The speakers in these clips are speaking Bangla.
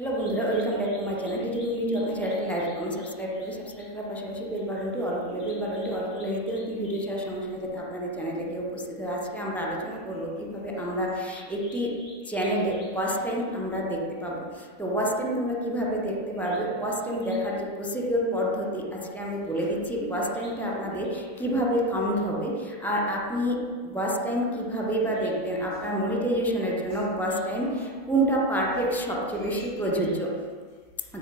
হ্যালো বন্ধুরা, welcome back to my channel. যদি আপনার চ্যানেলটি লাইক কমেন্ট সাবস্ক্রাইব করার পাশাপাশি বেল বাটনটি অল করলে নিত্য নতুন ভিডিও ছাড়ার সঙ্গে সঙ্গে যাতে আপনাদের চ্যানেলে গিয়ে উপস্থিত হয়। আজকে আমরা আলোচনা করবো কীভাবে আমরা একটি চ্যানেলে ওয়াচ টাইম আমরা দেখতে পাবো। তো ওয়াচ টাইম তোমরা কীভাবে দেখতে পারবে, ওয়াচ টাইম দেখার যে প্রসিডিওর পদ্ধতি আজকে আমি বলে দিচ্ছি। ওয়াচ টাইমটা আপনাদের কীভাবে কাউন্ট হবে আর আপনি ওয়াচ টাইম কীভাবে বা দেখবেন, আপনার মনিটাইজেশনের জন্য ওয়াচ টাইম কোনটা পারফেক্ট সবচেয়ে বেশি প্রযোজ্য।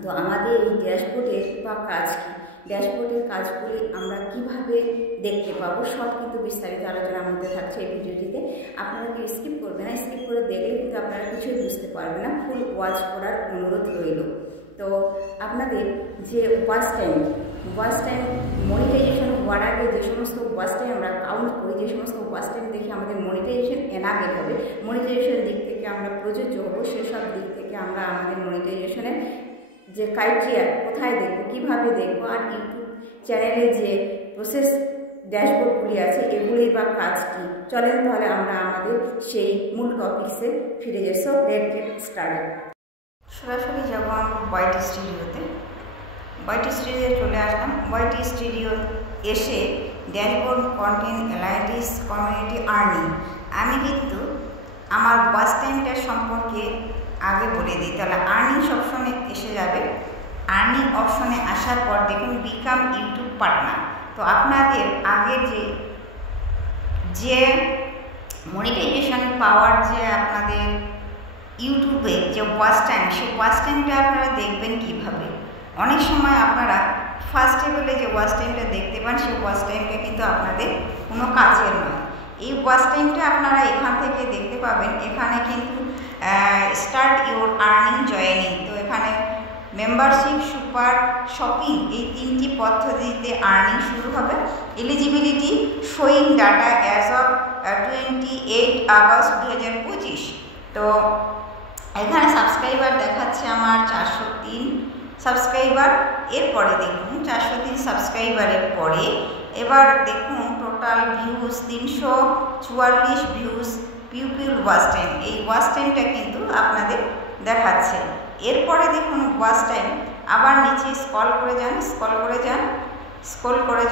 তো আমাদের এই ড্যাশবোর্ডের বা কাজ কি, ড্যাশবোর্ডের কাজগুলি আমরা কিভাবে দেখতে পাবো সব কিন্তু বিস্তারিত আলোচনার মধ্যে থাকছে এই ভিডিওটিতে। আপনারা কি স্কিপ করবেন না, স্কিপ করে দেখলে কিন্তু আপনারা কিছুই বুঝতে পারবেন না। ফুল ওয়াচ করার অনুরোধ রইল। তো আপনাদের যে ওয়াচ টাইম মনিটাইজেশন হওয়ার আগে যে সমস্ত ওয়াচ টাইম আমরা কাউন্ট করি, যে সমস্ত ওয়াচ টাইম দেখে আমাদের মনিটাইজেশন এনাবেল হবে, মনিটাইজেশনের দিক থেকে আমরা প্রযোজ্য হবো, সেসব দিক থেকে আমরা আমাদের মনিটাইজেশনের যে ক্রাইটেরিয়া কোথায় দেখবো, কীভাবে দেখবো, আর ইউটিউব চ্যানেলে যে প্রসেস ড্যাশবোর্ডগুলি আছে এগুলির বা কাজ কী, চলেন তাহলে আমরা আমাদের সেই মূল টপিক্সে ফিরে যাই। So late get started. সরাসরি যাবো আমরা ওয়াইটি স্টুডিওতে। ওয়াইটি স্টুডিও চলে আসলাম। ওয়াইটি স্টুডিও এসে dashboard, content, analytics, community, earning. আমি কিন্তু আমার ওয়াচ টাইমটা সম্পর্কে আগে বলে দিই, তাহলে আর্নিং অপশনে এসে যাবে। আর্নিং অপশনে আসার পর দেখুন বিকাম ইউটিউব পার্টনার। তো আপনাদের আগের যে মনিটাইজেশন পাওয়ার যে আপনাদের ইউটিউবে যে ওয়াচ টাইম, সেই ওয়াচ টাইমটা আপনারা দেখবেন কিভাবে। অনেক সময় আপনারা ফার্স্ট টেবিলে যে ওয়াচ টাইমটা দেখতে পান, সেই ওয়াচ টাইমটা কিন্তু আপনাদের কোনো কাজের নয়। এই ওয়াচ টাইমটা আপনারা এখান থেকে দেখতে পাবেন। এখানে কিন্তু স্টার্ট ইউর আর্নিং জয়েনিং, তো এখানে মেম্বারশিপ, সুপার, শপিং, এই তিনটি পদ্ধতিতে আর্নিং শুরু হবে। Eligibility showing data as of 28 August 2025। তো এখানে সাবস্ক্রাইবার দেখাচ্ছে আমার 403 সাবস্ক্রাইবার। এরপরে দেখুন 403 সাবস্ক্রাইবারের পরে এবার দেখুন total views 344 views, pupil watch time. এই ওয়াচ টাইমটা কিন্তু আপনাদের দেখাচ্ছে। এরপরে দেখুন ওয়াচ টাইম, আবার নিচে স্ক্রল করে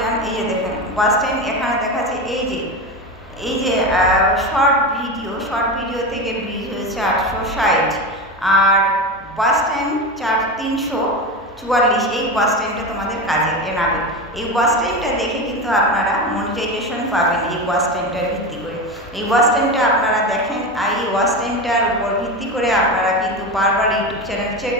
যান, এই যে দেখেন ওয়াচ টাইম এখানে দেখাচ্ছে। এই যে শর্ট ভিডিও থেকে ভিউজ হয়েছে 860, আর ওয়াচ টাইম 344। এই ওয়াচ টাইমটা তোমাদের কাজে এনাবে। এই ওয়াচ টাইমটা দেখে কিন্তু আপনারা মনিটাইজেশন পাবেন এই ওয়াচ টাইমটার ভিত্তি করে। এই ওয়াচ টাইমটা আপনারা দেখেন, আর এই ওয়াচ টাইমটার উপর ভিত্তি করে আপনারা কিন্তু বারবার ইউটিউব চ্যানেল চেক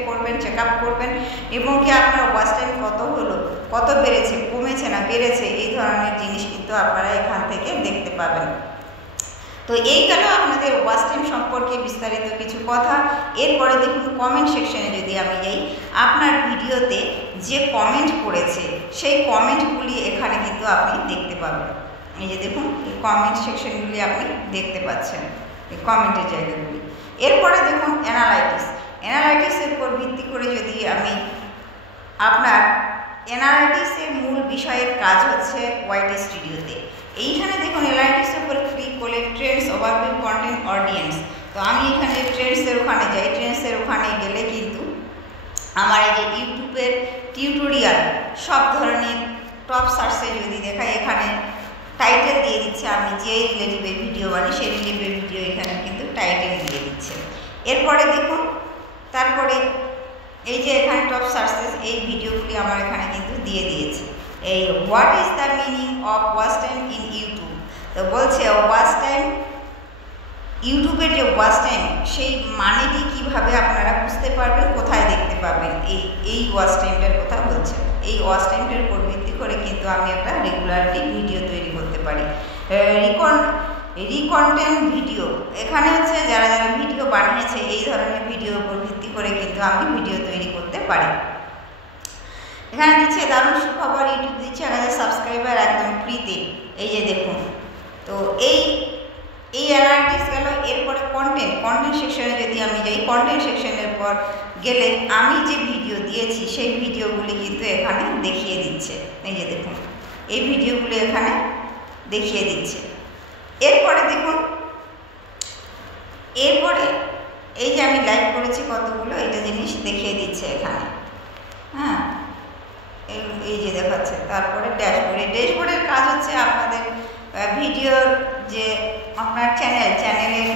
আপ করবেন এবং কি আপনার ওয়াচ টাইম কত হলো, কত বেড়েছে, কমেছে না বেড়েছে, এই ধরনের জিনিস কিন্তু আপনারা এখান থেকে দেখতে পাবেন। তো এই গেল আপনাদের ওয়াচ টাইম সম্পর্কে বিস্তারিত কিছু কথা। এরপরে দেখুন কমেন্ট সেকশনে যদি আমি যাই, আপনার ভিডিওতে যে কমেন্ট করেছে সেই কমেন্টগুলি এখানে কিন্তু আপনি দেখতে পাবেন। এই যে দেখুন এই কমেন্ট সেকশনগুলি আপনি দেখতে পাচ্ছেন, এই কমেন্টের জায়গাগুলি। এরপরে দেখুন অ্যানালাইটিক্সের উপর ভিত্তি করে যদি আমি আপনার অ্যানালাইটিক্সের মূল বিষয়ের কাজ হচ্ছে ওয়াইটি স্টুডিওতে। এইখানে দেখুন অ্যানালাইটিক্সের উপর ক্লিক করলে ট্রেন্ডস, ওভারভিউ, কন্টেন্ট, অডিয়েন্স। তো আমি এখানে ট্রেন্ডসের ওখানে যাই। ট্রেন্ডসের ওখানে গেলে কিন্তু আমার এই যে ইউটিউবের টিউটোরিয়াল সব ধরনের টপ সার্চে যদি দেখাই, এখানে টাইটেল দিয়ে দিচ্ছে, আমি যে রিলেটিভের ভিডিও বানাই সেই রিলেটিভের ভিডিও এখানে কিন্তু টাইটেল দিয়ে দিচ্ছে। এরপরে দেখুন তারপরে এই যে এখানে টপ সার্চেস, এই ভিডিওগুলি আমার এখানে কিন্তু দিয়ে দিয়েছে। এই what is the meaning of watch time in YouTube. তো বলছে ওয়াচ টাইম, ইউটিউবের যে ওয়াচ টাইম সেই মানেটি কীভাবে আপনারা বুঝতে পারবেন, কোথায় দেখতে পাবেন, এই ওয়াচ টাইমটার কথা বলছে। এই ওয়াচ টাইমটার উপর ভিত্তি করে কিন্তু আমি একটা রেগুলারলি ভিডিও তৈরি করতে পারি। রিকন্টেন্ট ভিডিও, এখানে হচ্ছে যারা ভিডিও বানিয়েছে এই ধরনের ভিডিওর উপর ভিত্তি করে কিন্তু আমি ভিডিও তৈরি করতে পারি। এখানে দিচ্ছে দারুণ সুখবর, ইউটিউব দিচ্ছে 1000 সাবস্ক্রাইবার একদম ফ্রিতে। এই যে দেখুন, তো এই অ্যানালাইটিক্স গেল। এরপরে কন্টেন্ট সেকশনে যদি আমি যাই, কন্টেন্ট সেকশনের পর গেলে আমি যে ভিডিও দিয়েছি সেই ভিডিওগুলি কিন্তু এখানে দেখিয়ে দিচ্ছে। এই যে দেখুন এই ভিডিওগুলি এখানে দেখিয়ে দিচ্ছে। এরপরে দেখুন, এরপরে এই যে আমি লাইভ করেছি কতগুলো, এটা জিনিস দেখিয়ে দিচ্ছে এখানে। হ্যাঁ, এই যে দেখাচ্ছে। তারপরে ড্যাশবোর্ড, এই ড্যাশবোর্ডের কাজ হচ্ছে আপনাদের ভিডিওর যে আপনার চ্যানেলের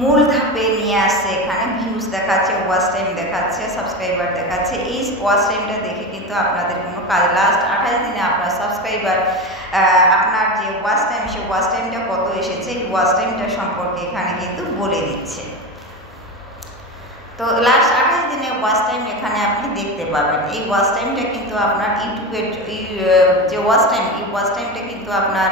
মূল ধাপে নিয়ে আসছে। এখানে ভিউজ দেখাচ্ছে, ওয়াচ টাইম দেখাচ্ছে, সাবস্ক্রাইবার দেখাচ্ছে। এই ওয়াচ টাইমটা দেখে কিন্তু আপনাদের কোনো কাজ, লাস্ট 28 দিনে আপনার সাবস্ক্রাইবার, আপনার যে ওয়াচ টাইম, সে ওয়াচ টাইমটা কত এসেছে, এই ওয়াচ টাইমটা সম্পর্কে এখানে কিন্তু বলে দিচ্ছে। তো লাস্ট 28 দিনে ওয়াচ টাইম এখানে আপনি দেখতে পাবেন। এই ওয়াচ টাইমটা কিন্তু আপনার ইউটিউবের যে ওয়াচ টাইম, এই ওয়াচ টাইমটা কিন্তু আপনার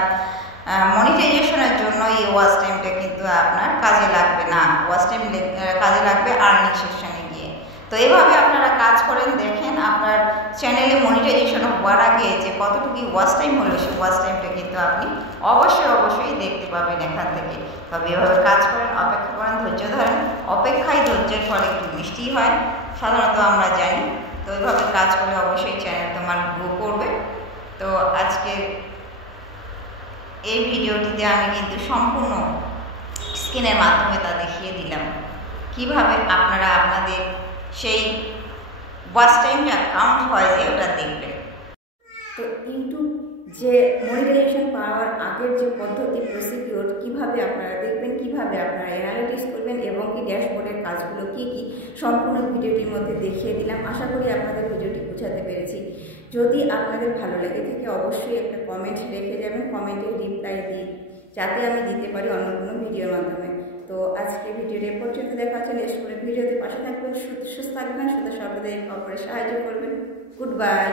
মনিটাইজেশনের জন্য এই ওয়াচ টাইমটা কিন্তু আপনার কাজে লাগবে না। ওয়াচ টাইম কাজে লাগবে আর্নিং সেকশনে গিয়ে। তো এভাবে আপনারা কাজ করেন, দেখেন আপনার চ্যানেলে মনিটাইজেশন হওয়ার আগে যে কতটুকু ওয়াচ টাইম হলো, সেই ওয়াচ টাইমটা কিন্তু আপনি অবশ্যই দেখতে পাবেন এখান থেকে। তবে এভাবে কাজ করেন, অপেক্ষা করেন, ধৈর্য ধরেন। অপেক্ষায় ধৈর্যের ফল একটু মিষ্টি হয়, সাধারণত আমরা জানি। তো এভাবে কাজ করলে অবশ্যই চ্যানেল তোমার গ্রো করবে। তো আজকের এই ভিডিওটিতে আমি কিন্তু সম্পূর্ণ স্ক্রিনের মাধ্যমে তা দেখিয়ে দিলাম কিভাবে আপনারা আপনাদের সেই ওয়াচ টাইমটা কাউন্ট হয় যে ওটা দেখবেন। তো ইউটিউব যে মনিটাইজেশন পাওয়ার আগের যে পদ্ধতি, প্রসিডিওর, কিভাবে আপনারা দেখবেন, কিভাবে আপনারা অ্যানালাইসিস করবেন এবং কি ড্যাশবোর্ডের কাজগুলো কি কি, সম্পূর্ণ ভিডিওটির মধ্যে দেখিয়ে দিলাম। আশা করি আপনাদের ভিডিওটি বোঝাতে পেরেছি। যদি আপনাদের ভালো লেগে থাকে অবশ্যই একটা কমেন্ট রেখে যাবেন, কমেন্টে রিপ্লাই দিই যাতে আমি দিতে পারি অন্য কোনো ভিডিওর মাধ্যমে। তো আজকে ভিডিওটি পর্যন্ত দেখা হচ্ছে। নেক্সট করে ভিডিওতে পাশে থাকবেন, সুস্থ থাকবেন, সুস্থ সর্বদাই অপরের সাহায্য করবেন। Good bye.